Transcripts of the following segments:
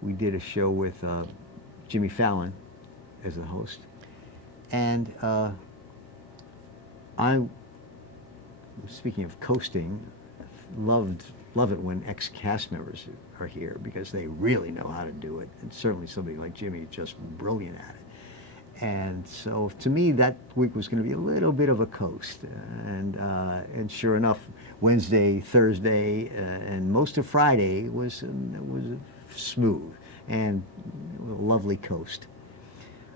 We did a show with Jimmy Fallon as the host, and I, speaking of coasting, love it when ex-cast members are here because they really know how to do it, and certainly somebody like Jimmy is just brilliant at it. And so to me, that week was going to be a little bit of a coast, and sure enough, Wednesday, Thursday, and most of Friday was smooth and a lovely coast.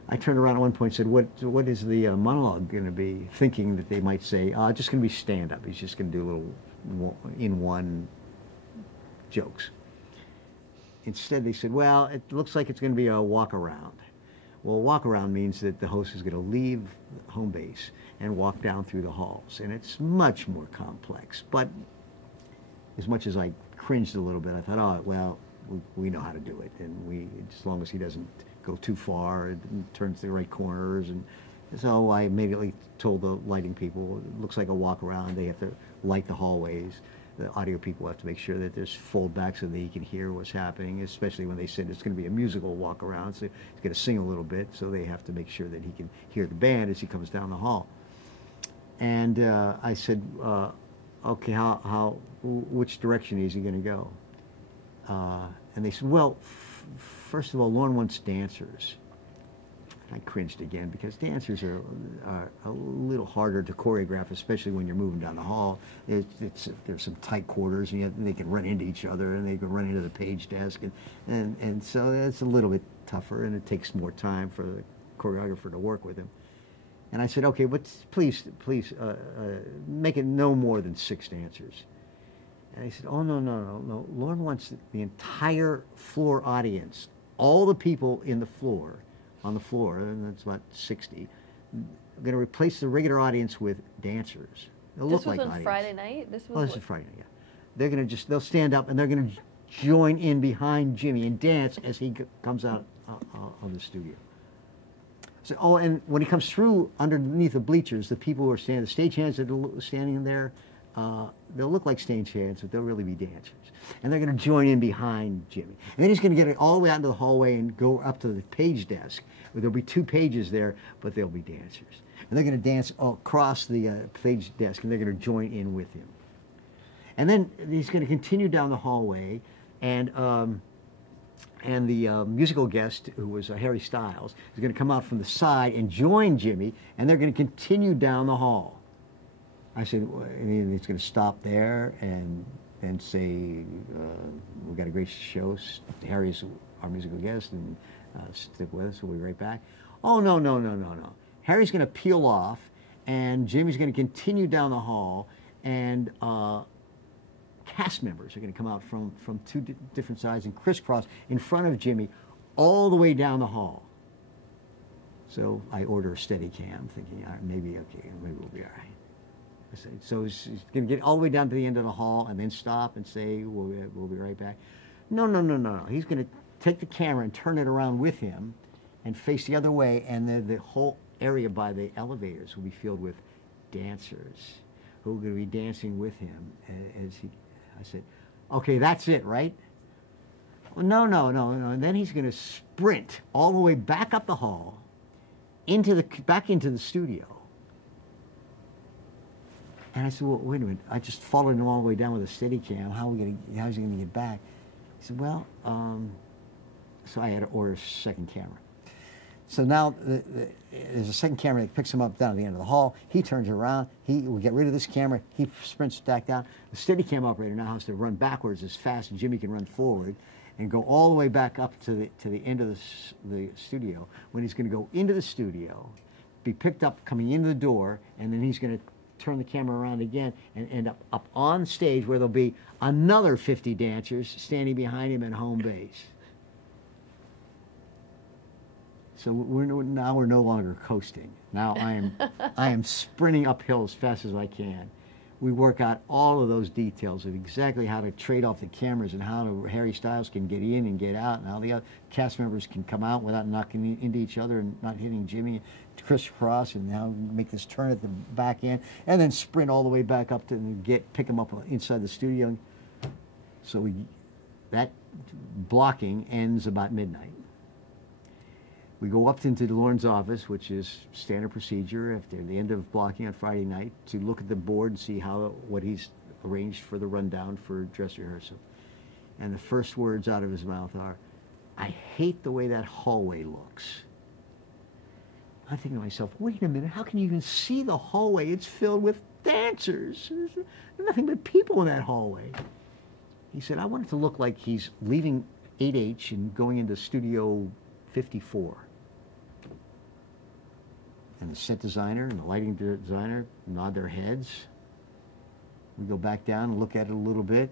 I turned around at one point and said, "What is the monologue going to be?" Thinking that they might say, "Just going to be stand-up. He's just going to do little in-one jokes." Instead, they said, "Well, it looks like it's going to be a walk-around." Well, walk around means that the host is going to leave home base and walk down through the halls, and it's much more complex. But as much as I cringed a little bit, I thought, oh, well, we know how to do it, and as long as he doesn't go too far and turns the right corners. And so I immediately told the lighting people, it looks like a walk around. They have to light the hallways. The audio people have to make sure that there's fold back so that he can hear what's happening, especially when they said it's going to be a musical walk around, so he's going to sing a little bit, so they have to make sure that he can hear the band as he comes down the hall. And I said, okay, which direction is he going to go? And they said, well, first of all, Lorne wants dancers. I cringed again because dancers are a little harder to choreograph, especially when you're moving down the hall. There's some tight quarters, and they can run into each other, and they can run into the page desk, and so it's a little bit tougher, and it takes more time for the choreographer to work with him. And I said, okay, but please make it no more than 6 dancers. And he said, oh, no. Lorne wants the entire floor audience, all the people on the floor, and that's about 60. I'm going to replace the regular audience with dancers. They'll look like audience. This was on Friday night? This is Friday night, yeah. They'll stand up and they're going to join in behind Jimmy and dance as he comes out of the studio. So, oh, and when he comes through underneath the bleachers, the people who are standing, the stagehands that are standing there, they'll look like stagehands, but they'll really be dancers. And they're going to join in behind Jimmy. And then he's going to get it all the way out into the hallway and go up to the page desk, where there'll be 2 pages there, but they'll be dancers. And they're going to dance across the page desk, and they're going to join in with him. And then he's going to continue down the hallway, and the musical guest, who was Harry Styles, is going to come out from the side and join Jimmy, and they're going to continue down the hall. I said, and he's going to stop there and say, we've got a great show. Harry's our musical guest, and stick with us. We'll be right back. Oh, no. Harry's going to peel off, and Jimmy's going to continue down the hall, and cast members are going to come out from 2 different sides and crisscross in front of Jimmy all the way down the hall. So I order a Steadicam, thinking, all right, maybe we'll be all right. So he's going to get all the way down to the end of the hall and then stop and say, we'll be right back. No. He's going to take the camera and turn it around with him and face the other way, and the whole area by the elevators will be filled with dancers who are going to be dancing with him. I said, okay, that's it, right? No. And then he's going to sprint all the way back up the hall, back into the studio. And I said, well, wait a minute. I just followed him all the way down with a Steadicam. How's he going to get back? He said, well, so I had to order a second camera. So now there's a second camera that picks him up down at the end of the hall. He turns around. We get rid of this camera. He sprints back down. The Steadicam operator now has to run backwards as fast as Jimmy can run forward and go all the way back up to the end of the studio, when he's going to go into the studio, be picked up coming into the door, and then he's going to turn the camera around again and end up on stage, where there'll be another 50 dancers standing behind him at home base. So we're no longer coasting. Now I am sprinting uphill as fast as I can. We work out all of those details of exactly how to trade off the cameras and how Harry Styles can get in and get out, and how the other cast members can come out without knocking into each other and not hitting Jimmy, crisscross, and how make this turn at the back end, and then sprint all the way back up to pick him up inside the studio. So that blocking ends about midnight. We go up into Lauren's office, which is standard procedure after the end of blocking on Friday night, to look at the board and see what he's arranged for the rundown for dress rehearsal. And the first words out of his mouth are, "I hate the way that hallway looks." I'm thinking to myself, wait a minute, how can you even see the hallway? It's filled with dancers. There's nothing but people in that hallway. He said, "I want it to look like he's leaving 8H and going into Studio 54. And the set designer and the lighting designer nod their heads. We go back down and look at it a little bit,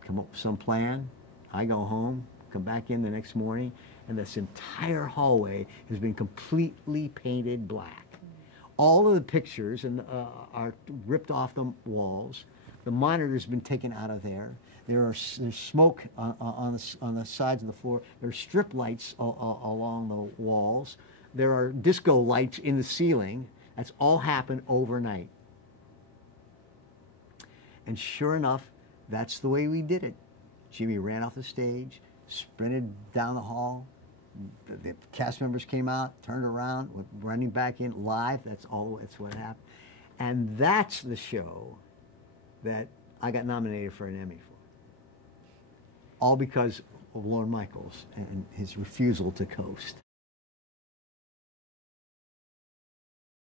come up with some plan. I go home, come back in the next morning, and this entire hallway has been completely painted black. All of the pictures are ripped off the walls. The monitor's been taken out of there. There's smoke on the sides of the floor. There's strip lights along the walls. There are disco lights in the ceiling. That's all happened overnight. And sure enough, that's the way we did it. Jimmy ran off the stage, sprinted down the hall. The cast members came out, turned around, went running back in live. That's what happened. And that's the show that I got nominated for an Emmy for. All because of Lorne Michaels and his refusal to coast.